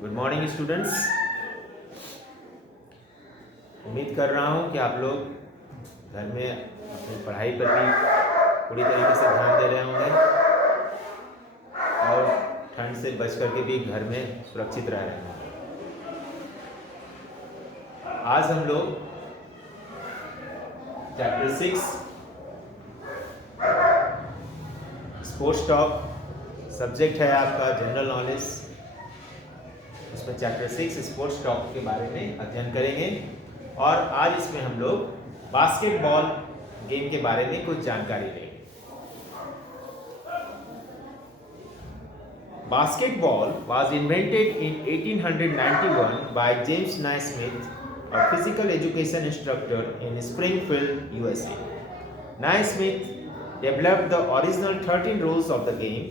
Good morning students. उम्मीद कर रहा हूँ कि आप लोग घर में अपनी पढ़ाई पर भी पूरी तरीके से ध्यान दे रहे होंगे और ठंड से बच करके भी घर में सुरक्षित रह रहे होंगे। आज हम लोग चैप्टर 6 स्पोर्ट्स टॉक सब्जेक्ट है आपका जनरल नॉलेज। उसमें चैप्टर 6 स्पोर्ट्स टॉक के बारे में अध्ययन करेंगे और आज इसमें हम लोग बास्केटबॉल गेम के बारे में कुछ जानकारी लेंगे। Basketball was invented in 1891 by James Naismith, a physical education instructor in Springfield, USA. Naismith developed the original 13 rules of the game.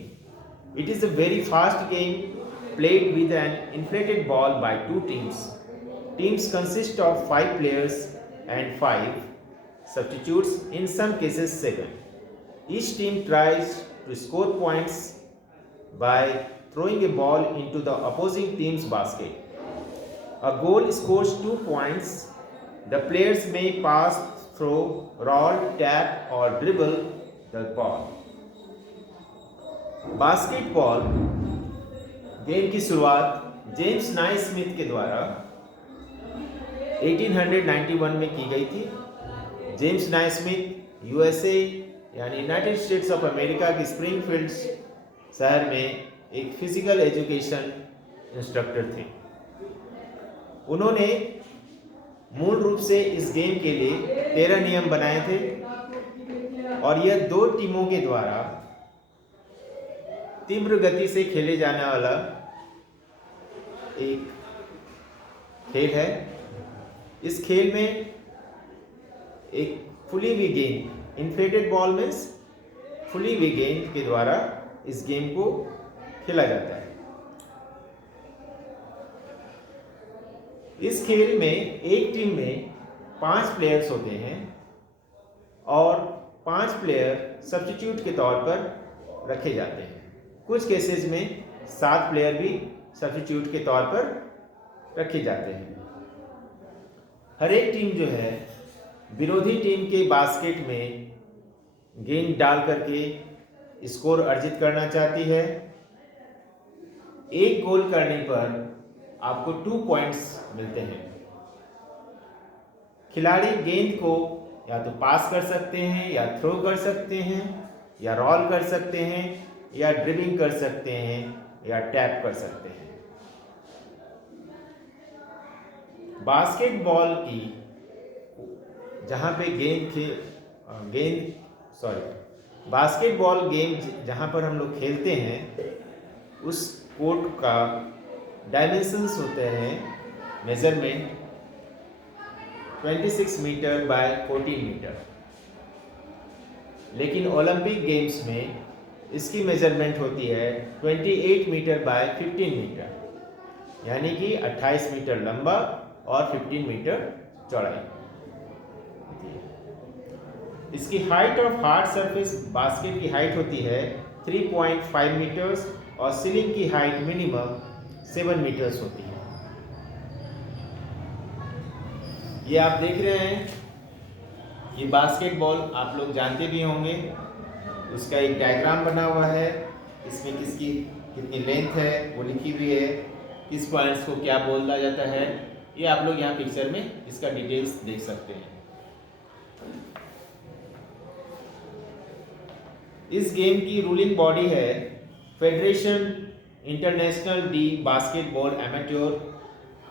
It is a very fast game played with an inflated ball by two teams. Teams consist of 5 players and 5 substitutes, in some cases 7. Each team tries to score points by throwing a ball into the opposing team's basket. A goal scores 2 points. The players may pass, throw, roll, tap or dribble the ball. Basketball game की शुरुआत James Naismith के द्वारा 1891 में की गई थी। James Naismith USA यानी United states of America के स्प्रिंगफील्ड शहर में एक फिजिकल एजुकेशन इंस्ट्रक्टर थे। उन्होंने मूल रूप से इस गेम के लिए 13 नियम बनाए थे और यह 2 टीमों के द्वारा तीव्र गति से खेले जाने वाला एक खेल है। इस खेल में एक फुली हुई गेंद, इन्फ्लेटेड बॉल में फुली हुई गेंद के द्वारा इस गेम को खेला जाता है। इस खेल में एक टीम में 5 प्लेयर्स होते हैं और 5 प्लेयर सब्स्टिट्यूट के तौर पर रखे जाते हैं। कुछ केसेस में 7 प्लेयर भी सब्स्टिट्यूट के तौर पर रखे जाते हैं। हर एक टीम जो है विरोधी टीम के बास्केट में गेंद डाल करके स्कोर अर्जित करना चाहती है। एक गोल करने पर आपको 2 पॉइंट्स मिलते हैं। खिलाड़ी गेंद को या तो पास कर सकते हैं या थ्रो कर सकते हैं या रोल कर सकते हैं या ड्रिबलिंग कर सकते हैं या टैप कर सकते हैं। बास्केटबॉल की जहाँ पे बास्केटबॉल गेम जहाँ पर हम लोग खेलते हैं उस कोर्ट का डायमेंशंस होते हैं, मेजरमेंट 26 मीटर बाय 14 मीटर। लेकिन ओलंपिक गेम्स में इसकी मेजरमेंट होती है 28 मीटर बाय 15 मीटर, यानी कि 28 मीटर लंबा और 15 मीटर चौड़ाई। इसकी height of hard surface basket की हाइट होती है 3.5 मीटर्स और सीलिंग की हाइट मिनिमम 7 मीटर्स होती है। ये आप देख रहे हैं, ये बास्केटबॉल आप लोग जानते भी होंगे। उसका एक डायग्राम बना हुआ है, इसमें किसकी कितनी लेंथ है वो लिखी हुई है, किस पॉइंट्स को क्या बोला जाता है, ये आप लोग यहाँ पिक्चर में इसका डिटेल्स देख सकते हैं। इस गेम की रूलिंग बॉडी है फेडरेशन इंटरनेशनल डी बास्केटबॉल एमेट्योर,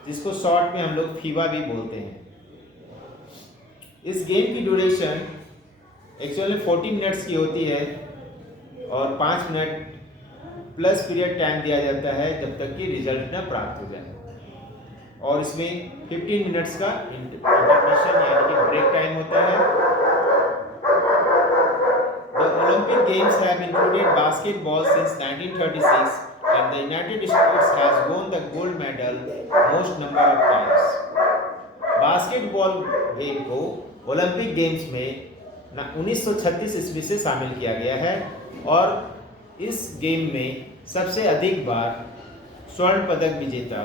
जिसको शॉर्ट में हम लोग फीबा भी बोलते हैं। इस गेम की ड्यूरेशन एक्चुअली 40 मिनट्स की होती है और 5 मिनट प्लस पीरियड टाइम दिया जाता है जब तक कि रिजल्ट न प्राप्त हो जाए। और इसमें 15 मिनट्स का इंटरमिशन यानी कि ब्रेक टाइम होता है। The Olympic Games have included basketball since 1936 and the United States has won the gold medal most number of times. Basketball game को ओलंपिक गेम्स में 1936 ईस्वी से शामिल किया गया है और इस गेम में सबसे अधिक बार स्वर्ण पदक विजेता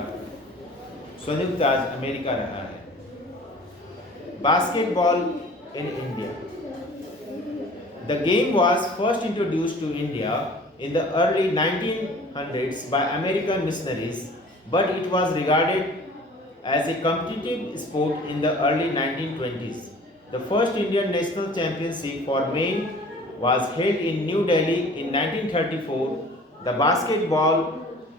संयुक्त राज्य अमेरिका रहा है। Basketball in India. The game was first introduced to India in the early 1900s by American missionaries, but it was regarded as a competitive sport in the early 1920s. The first Indian national championship for men was held in New Delhi in 1934. The basketball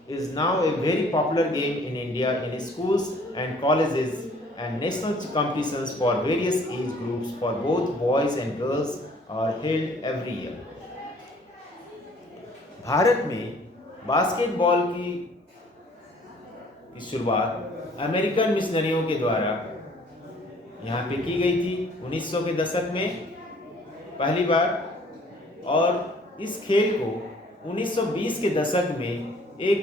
is now a very popular game in India in schools and colleges, and national competitions for various age groups for both boys and girls are held every year. Bharat में basketball की शुरुआत American मिशनरियों के द्वारा यहाँ पे की गई थी 1900 के दशक में पहली बार, और इस खेल को 1920 के दशक में एक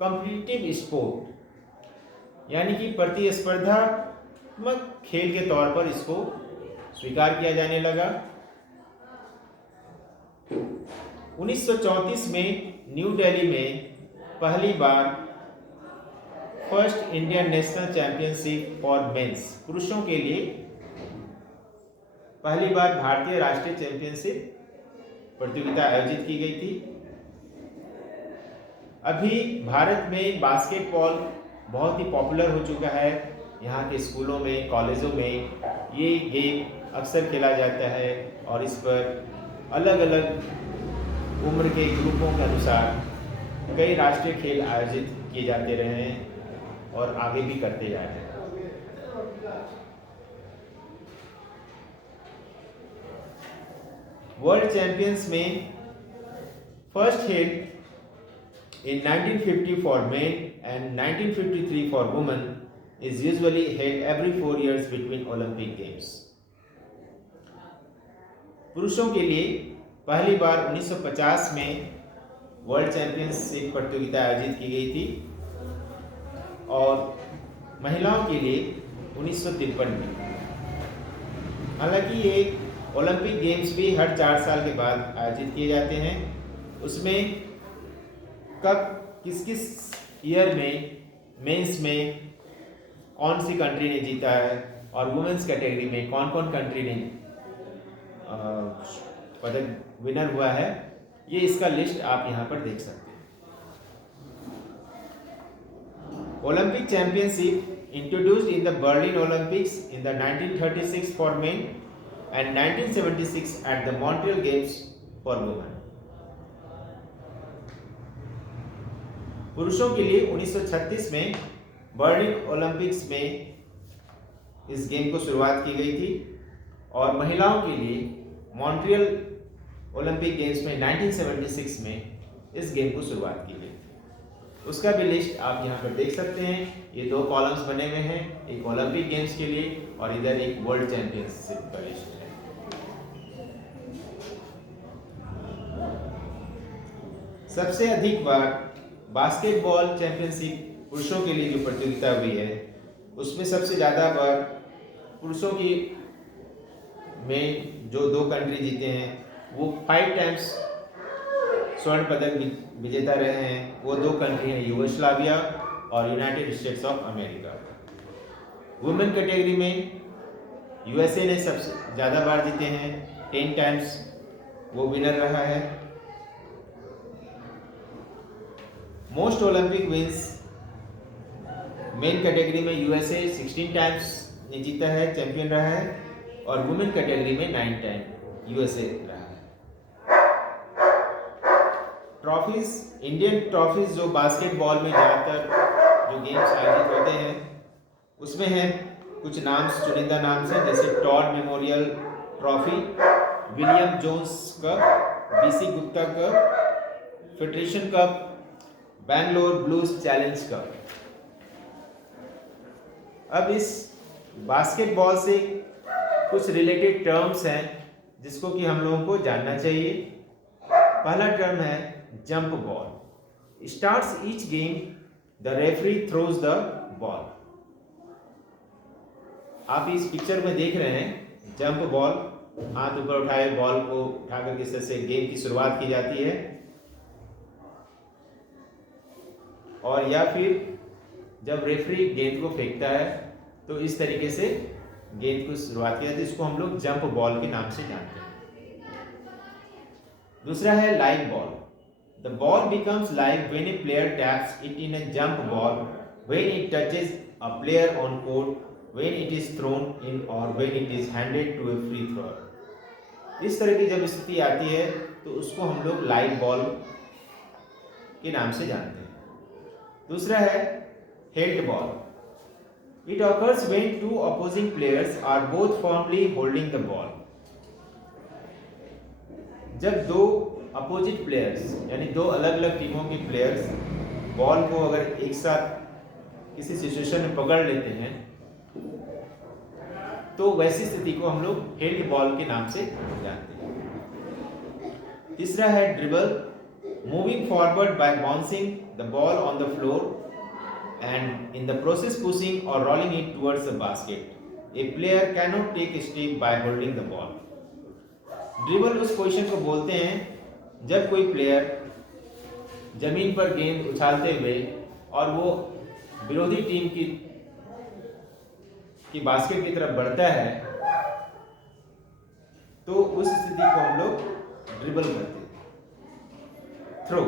कॉम्पिटिटिव स्पोर्ट यानी कि प्रतिस्पर्धात्मक खेल के तौर पर इसको स्वीकार किया जाने लगा। 1934 में न्यू दिल्ली में पहली बार first Indian national championship for men's, पुरुषों के लिए पहली बार भारतीय राष्ट्रीय चैंपियनशिप प्रतियोगिता आयोजित की गई थी। अभी भारत में बास्केटबॉल बहुत ही पॉपुलर हो चुका है। यहाँ के स्कूलों में, कॉलेजों में ये गेम अक्सर खेला जाता है और इस पर अलग अलग उम्र के ग्रुपों के अनुसार कई राष्ट्रीय खेल आयोजित किए जाते रहे हैं और आगे भी करते जा रहे हैं। वर्ल्ड चैंपियंस में first held in 1950 for men and 1953 for women is usually held every 4 years between Olympic Games. पुरुषों के लिए पहली बार 1950 में वर्ल्ड चैंपियनशिप प्रतियोगिता आयोजित की गई थी और महिलाओं के लिए 1953 में। हालांकि ये ओलंपिक गेम्स भी हर 4 साल के बाद आयोजित किए जाते हैं। उसमें कब किस किस ईयर में मेंस में कौन सी कंट्री ने जीता है और वुमेन्स कैटेगरी में कौन कौन कंट्री ने पदक विनर हुआ है, ये इसका लिस्ट आप यहाँ पर देख सकते हैं। Olympic championship introduced in the Berlin Olympics in the 1936 for main and 1976 at the Montreal games for women. पुरुषों के लिए 1936 में बर्लिन ओलंपिक्स में इस गेम को शुरुआत की गई थी और महिलाओं के लिए मॉन्ट्रियल ओलंपिक गेम्स में 1976 में इस गेम को शुरुआत की गई थी। उसका भी लिस्ट आप यहाँ पर देख सकते हैं। ये 2 कॉलम्स बने हुए हैं, एक ओलंपिक गेम्स के लिए और इधर एक वर्ल्ड चैंपियनशिप का लिस्ट है। सबसे अधिक बार बास्केटबॉल चैंपियनशिप पुरुषों के लिए जो प्रतियोगिता हुई है उसमें सबसे ज़्यादा बार पुरुषों की में जो 2 कंट्री जीते हैं वो 5 टाइम्स स्वर्ण पदक विजेता रहे हैं। वो 2 कंट्री हैं यूगोस्लाविया और United states of America. Women category में यूएसए ने सबसे ज़्यादा बार जीते हैं, 10 टाइम्स वो विनर रहा है। Most Olympic wins men category में यूएसए 16 टाइम्स ने जीता है, चैंपियन रहा है, और वुमेन कैटेगरी में 9 टाइम यूएसए रहा है। ट्रॉफीज, इंडियन ट्रॉफीज जो बास्केटबॉल में ज़्यादातर जो गेम्स आयोजित होते हैं उसमें हैं कुछ नाम, चुनिंदा नाम से, जैसे Todd memorial trophy, William Jones cup, BC Gupta cup, federation cup, Bangalore blues challenge cup. अब इस बास्केटबॉल से कुछ रिलेटेड टर्म्स हैं जिसको कि हम लोगों को जानना चाहिए। पहला टर्म है jump ball. Starts each game the referee throws the ball. आप इस पिक्चर में देख रहे हैं जंप बॉल, हाथ ऊपर उठाए बॉल को उठाकर किस तरह से गेम की शुरुआत की जाती है। और या फिर जब रेफरी गेंद को फेंकता है तो इस तरीके से गेंद को शुरुआत किया जाती है, इसको हम लोग जंप बॉल के नाम से जानते हैं। दूसरा है live ball. The ball becomes live when a player taps it in a jump ball, when it touches a player on court, when it is thrown in और when it is handed to a free thrower. इस तरह की जब स्थिति आती है तो उसको हम लोग लाइव बॉल के नाम से जानते हैं। दूसरा है held ball. It occurs when two opposing players are both firmly holding the ball. जब दो अपोजिट प्लेयर्स यानी दो अलग अलग टीमों के प्लेयर्स बॉल को अगर एक साथ किसी सिचुएशन में पकड़ लेते हैं तो वैसी स्थिति को हम लोग हेल्ड बॉल के नाम से जानते हैं। तीसरा है dribble. Moving forward by bouncing the ball on the floor and in the process pushing or rolling it towards the basket. A player cannot take a step by holding the ball. Dribble उस position को बोलते हैं जब कोई player जमीन पर गेंद उछालते हुए और वो विरोधी टीम की बास्केट की तरफ बढ़ता है तो उस स्थिति को हम लोग ड्रिबल कहते हैं। Throw.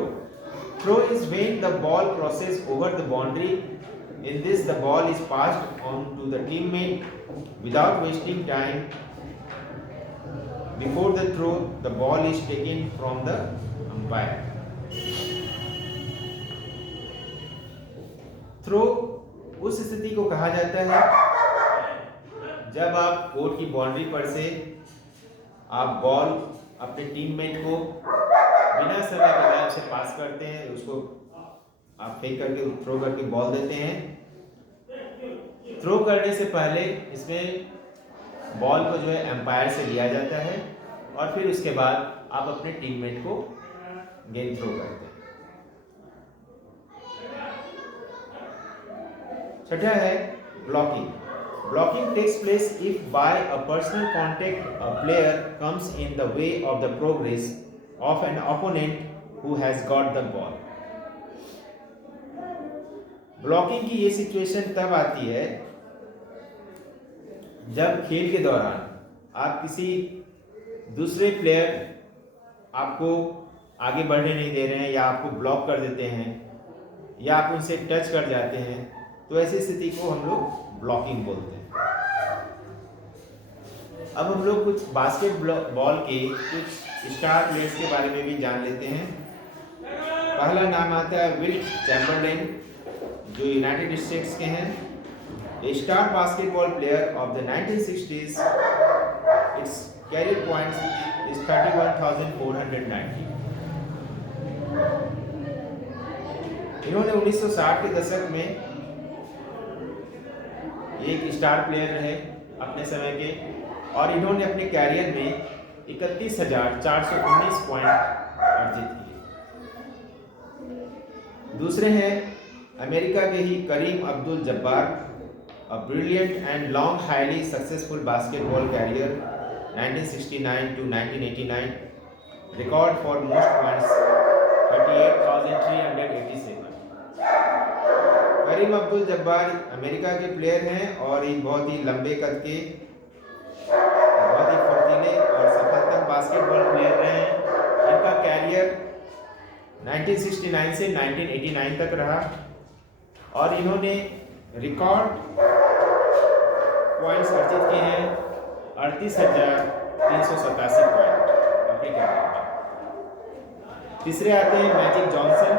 Throw is when the ball crosses over the boundary. In this, the ball is passed on to the teammate without wasting time. Before the throw, the ball is taken from the umpire. Throw उस स्थिति को कहा जाता है जब आप court की boundary पर से आप बॉल अपने टीममेट को बिना समय लगाए उसे पास करते हैं, उसको आप फेंक करके थ्रो करके बॉल देते हैं। थ्रो करने से पहले इसमें बॉल को जो है एम्पायर से लिया जाता है और फिर उसके बाद आप अपने टीममेट को गेंद थ्रो करते हैं। छठा है blocking. Blocking takes place if by a personal contact a player comes in the way of the progress of an opponent who has got the ball. Blocking की ये सिचुएशन तब आती है जब खेल के दौरान आप किसी दूसरे प्लेयर आपको आगे बढ़ने नहीं दे रहे हैं या आपको ब्लॉक कर देते हैं या आप उनसे टच कर जाते हैं तो ऐसी स्थिति को हम लोग ब्लॉकिंग बोलते हैं। अब हम लोग कुछ बास्केटबॉल के कुछ स्टार प्लेयर्स के बारे में भी जान लेते हैं। पहला नाम आता है विल्ट चैम्बरलेन जो यूनाइटेड स्टेट्स के हैं। A star basketball player of the 1960s, its career points is 31,490। इन्होंने 1960 के दशक में एक स्टार प्लेयर रहे अपने समय के और इन्होंने अपने कैरियर में 31,419 पॉइंट अर्जित किए। दूसरे हैं अमेरिका के ही Kareem Abdul Jabbar, a brilliant and long highly successful basketball career 1969 to 1989, record for most points 38,387। Kareem Abdul Jabbar America के प्लेयर हैं और एक बहुत ही लंबे कद के बहुत ही फुर्तीले और सफलतम बास्केटबॉल प्लेयर रहे हैं। इनका कैरियर 1969 से 1989 तक रहा और इन्होंने रिकॉर्ड पॉइंट्स अर्जित किए हैं 38,387 पॉइंट अपने कैरियर में। तीसरे आते हैं magic Johnson,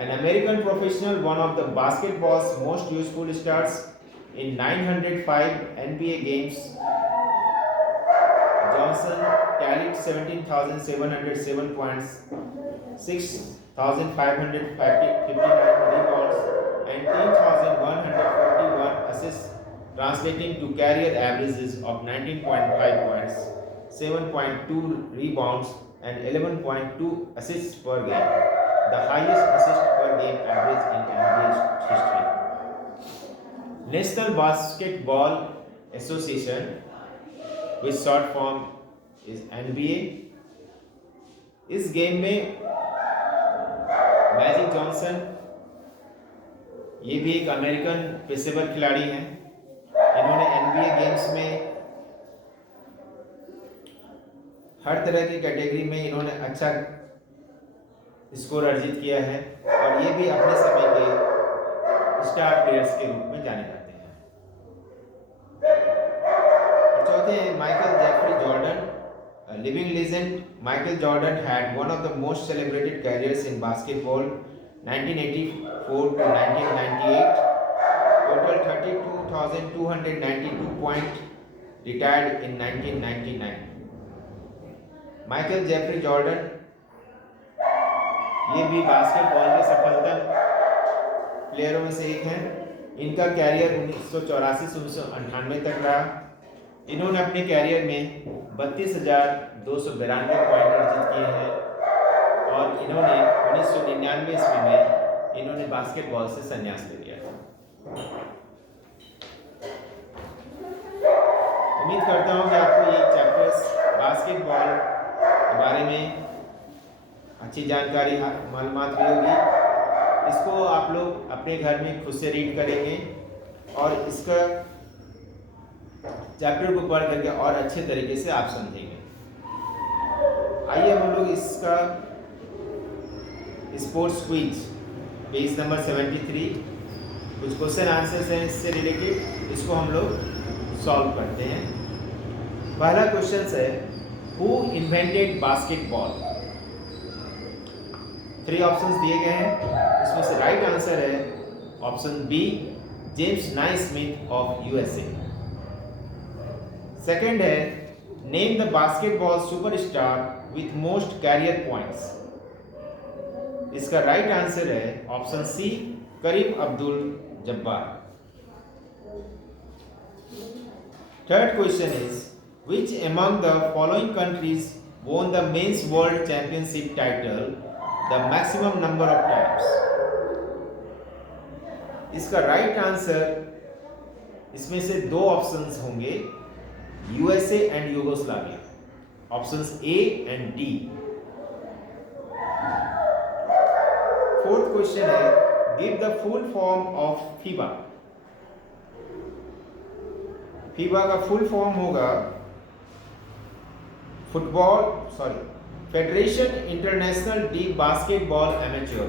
an American professional, one of the basketball's most useful stars in 905 NBA games. Johnson tallied 17,707 points, 6,559 rebounds, and 10,141 assists, translating to career averages of 19.5 points, 7.2 rebounds, and 11.2 assists per game, the highest assist per game average in NBA history. National Basketball Association, which short form is NBA, इस game में magic Johnson ये भी एक American पेशेवर खिलाड़ी हैं। इन्होंने NBA games में हर तरह की कैटेगरी में इन्होंने अच्छा स्कोर अर्जित किया है और ये भी अपने समय के स्टार प्लेयर्स के रूप में जाने जाते हैं। और चौथे हैं Michael Jeffrey Jordan, living legend. Michael Jordan had one of the most celebrated careers in basketball, 1984 to 1998. Total 32,292 points. Retired in 1999. Michael Jeffrey Jordan ये भी बास्केटबॉल के सफलतम प्लेयरों में से एक हैं। इनका कैरियर 1984 से 1998 तक रहा। इन्होंने अपने कैरियर में 32,292 पॉइंट अर्जित किए हैं और इन्होंने 1999 ईस्वी में इन्होंने बास्केटबॉल से संन्यास ले लिया था। उम्मीद करता हूँ कि आपको ये चैप्टर्स बास्केटबॉल के बारे में अच्छी जानकारी मालूमात भी होगी। इसको आप लोग अपने घर में खुद से रीड करेंगे और इसका चैप्टर को पढ़ करके और अच्छे तरीके से आप समझेंगे। आइए हम लोग इसका स्पोर्ट्स क्विज पेज नंबर 73 कुछ क्वेश्चन आंसर्स हैं इससे रिलेटेड, इसको हम लोग सॉल्व करते हैं। पहला क्वेश्चन है हु इन्वेंटेड बास्केटबॉल। 3 ऑप्शंस दिए गए हैं, इसमें से राइट आंसर है option B, James Naismith of USA। Second है name the basketball superstar with most career points. इसका राइट आंसर है option C, Kareem Abdul Jabbar. Third question is which among the following countries won the men's world championship title the maximum number of times। इसका right answer इसमें से 2 options होंगे, USA and Yugoslavia, options A and D। Fourth question है give the full form of FIBA. FIBA का full form होगा federation internationale de basketball amateur.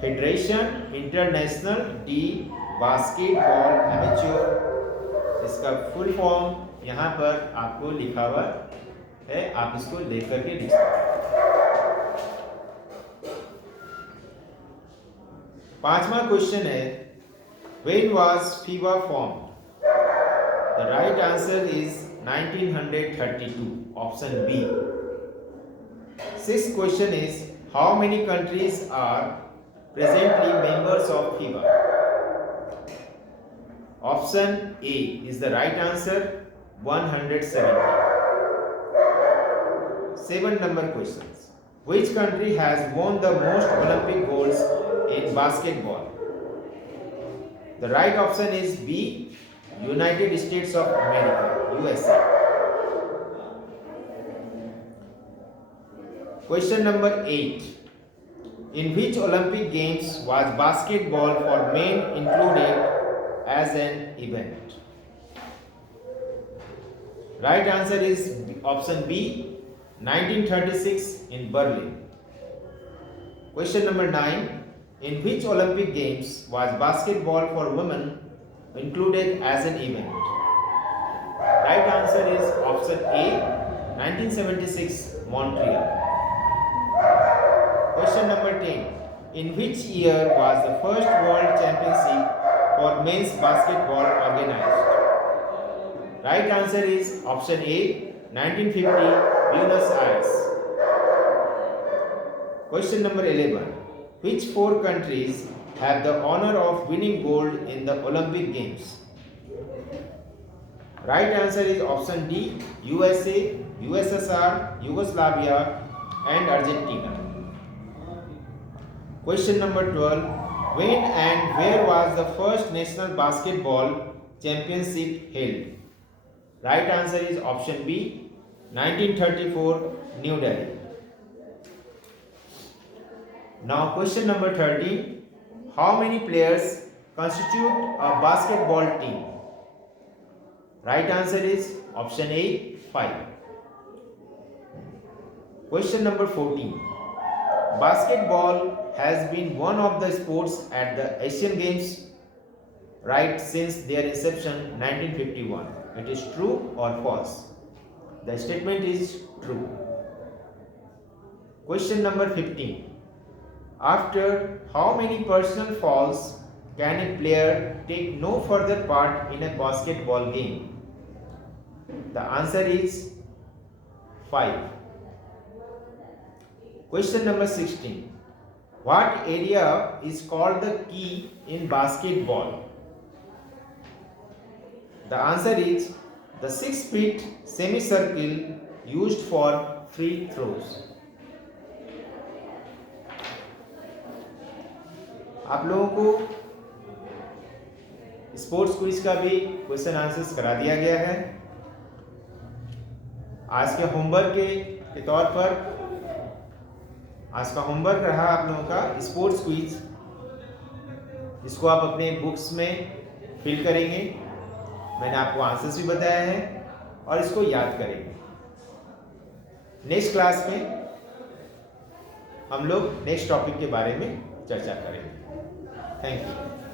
Federation internationale de basketball amateur, इसका full form यहाँ पर आपको लिखा हुआ है, आप इसको देख करके लिख सकते हैं। 5वां क्वेश्चन है when was FIBA form. The right answer is 1932, option B. Sixth question is how many countries are presently members of FIBA? Option A is the right answer, 170. 7 number questions. Which country has won the most Olympic golds in basketball? The right option is B, United States of America, USA. Question number 8. In which Olympic Games was basketball for men included as an event? Right answer is option B, 1936 in Berlin. Question number 9. In which Olympic Games was basketball for women included as an event? Right answer is option A, 1976 Montreal. Question number 10. In which year was the first World Championship for men's basketball organized? Right answer is option A, 1950 Buenos Aires. Question number 11. Which 4 countries have the honor of winning gold in the Olympic Games? Right answer is option D, USA, USSR, Yugoslavia and Argentina. Question number 12. When and where was the first national basketball championship held? Right answer is option B, 1934 New Delhi. Now question number 13. How many players constitute a basketball team? Right answer is option A, 5. Question number 14. Basketball has been one of the sports at the Asian Games right since their inception 1951. It is true or false? The statement is true. Question number 15. After how many personal fouls can a player take no further part in a basketball game? The answer is 5. Question number 16. What area is called the key in basketball? The answer is the 6 feet semicircle used for free throws. आप लोगों को sports quiz का भी question answers करा दिया गया है। आज के होमवर्क के तौर पर आज का होमवर्क रहा आप लोगों का स्पोर्ट्स क्विज। इसको आप अपने बुक्स में फिल करेंगे। मैंने आपको आंसर्स भी बताया है और इसको याद करेंगे। नेक्स्ट क्लास में हम लोग नेक्स्ट टॉपिक के बारे में चर्चा करेंगे। Thank you.